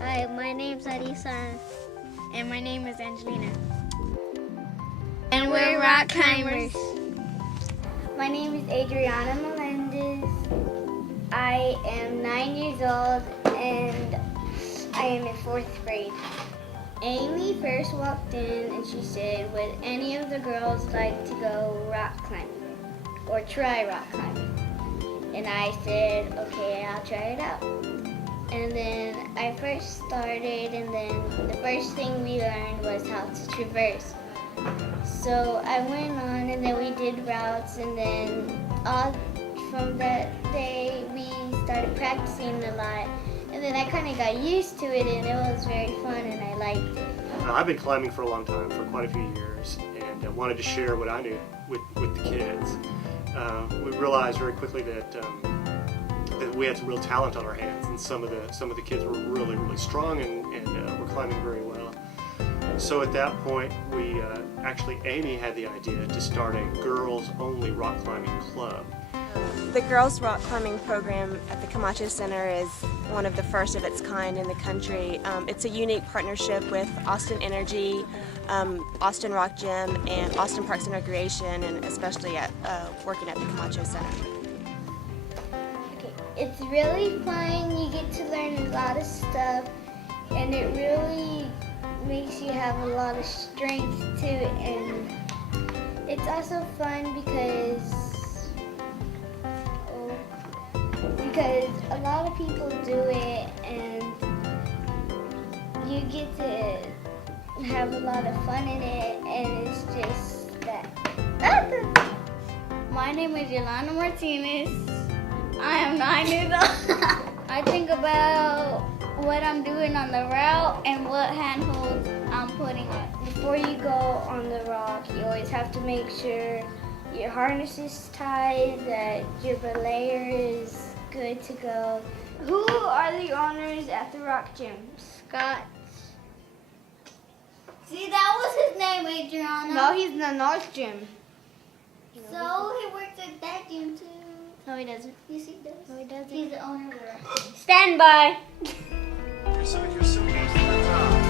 Hi, my name's Arisa. And my name is Angelina. And we're rock climbers. My name is Adriana Melendez. I am 9 years old and I am in 4th grade. Amy first walked in and she said, would any of the girls like to go rock climbing or try rock climbing? And I said, okay, I'll try it out. And then I first started, and then the first thing we learned was how to traverse. So I went on, and then we did routes, and then all from that day we started practicing a lot. And then I kind of got used to it, and it was very fun, and I liked it. I've been climbing for a long time, for quite a few years, and wanted to share what I knew with the kids. We realized very quickly that we had some real talent on our hands, and some of the kids were really, really strong and were climbing very well. So at that point, we actually, Amy had the idea to start a girls-only rock climbing club. The Girls Rock Climbing program at the Camacho Center is one of the first of its kind in the country. It's a unique partnership with Austin Energy, Austin Rock Gym, and Austin Parks and Recreation, and especially at working at the Camacho Center. Okay. It's really fun. You get to learn a lot of stuff, and it really makes you have a lot of strength too. And it's also fun because a lot of people do it, and you get to have a lot of fun in it, and it's just that. My name is Yolanda Martinez. I am 9 years old. I think about what I'm doing on the route and what handholds I'm putting on. Before you go on the rock, you always have to make sure your harness is tied, that your belayer is good to go. Who are the owners at the rock gym? Scott. See, that was his name, Adriana. No, he's in the North Gym. So he works at that gym too. No, he doesn't. Yes, he does. No, he doesn't. He's the owner of the restaurant. Stand by. You're so close to the top.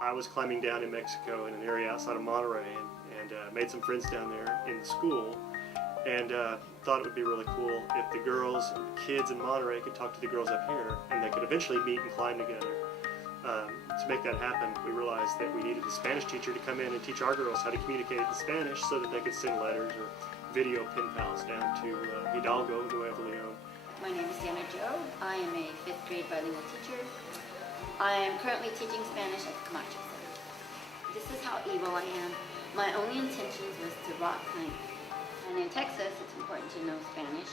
I was climbing down in Mexico in an area outside of Monterey, and made some friends down there in the school, and thought it would be really cool if the girls and kids in Monterey could talk to the girls up here, and they could eventually meet and climb together. To make that happen, we realized that we needed a Spanish teacher to come in and teach our girls how to communicate in Spanish so that they could send letters or video pen pals down to Hidalgo, Nuevo Leon. My name is Diana Joe. I am a 5th grade bilingual teacher. I am currently teaching Spanish at the Camacho Center. This is how evil I am. My only intentions was to rock climb. And in Texas, it's important to know Spanish.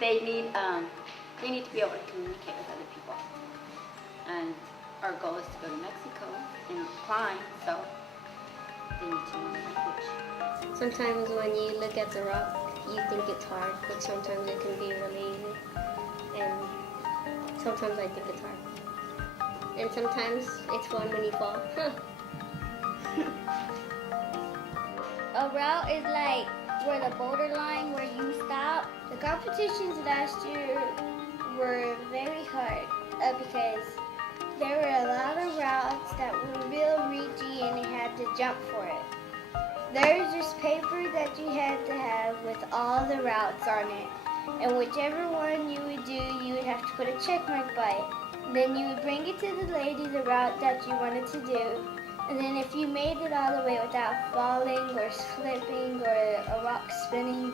They need to be able to communicate with other people. And our goal is to go to Mexico and climb, so they need to know the language. Sometimes when you look at the rock, you think it's hard, but sometimes it can be really easy. And sometimes I think it's hard. And sometimes it's fun when you fall. A route is like where the borderline where you stop. The competitions last year were very hard because there were a lot of routes that were real reachy and you had to jump for it. There was just paper that you had to have with all the routes on it. And whichever one you would do, you would have to put a check mark by it. Then you would bring it to the lady, the route that you wanted to do. And then if you made it all the way without falling or slipping or a rock spinning,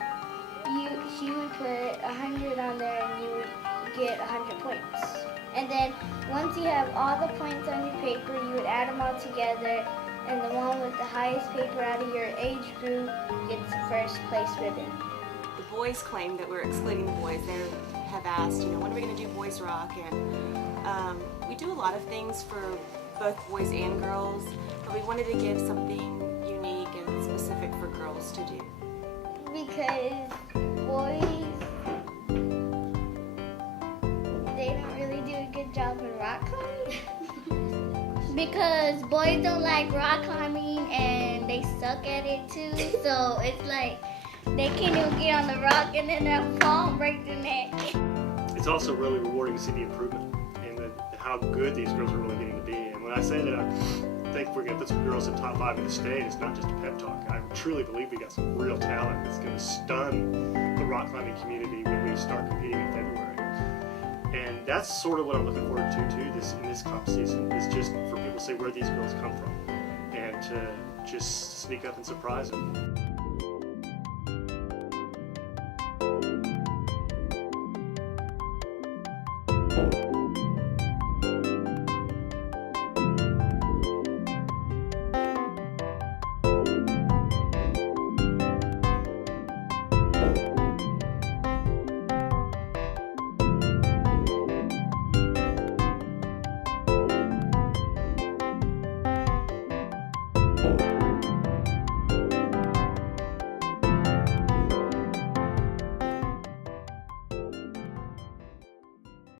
she would put 100 on there and you would get 100 points. And then once you have all the points on your paper, you would add them all together, and the one with the highest paper out of your age group gets the first place ribbon. The boys claim that we're excluding the boys. They have asked, when are we going to do Boys Rock? And we do a lot of things for both boys and girls, but we wanted to give something unique and specific for girls to do. Because boys, they don't really do a good job in rock climbing. Because boys don't like rock climbing and they suck at it too. So it's like they can't even get on the rock and then they'll fall and break their neck. It's also really rewarding to see the improvement and how good these girls are really getting to be. And when I say that I think we're going to put some girls in top 5 in the state, it's not just a pep talk. I truly believe we got some real talent that's going to stun the rock climbing community when we start competing in February. And that's sort of what I'm looking forward to too in this comp season, is just for people to say where these girls come from and to just sneak up and surprise them.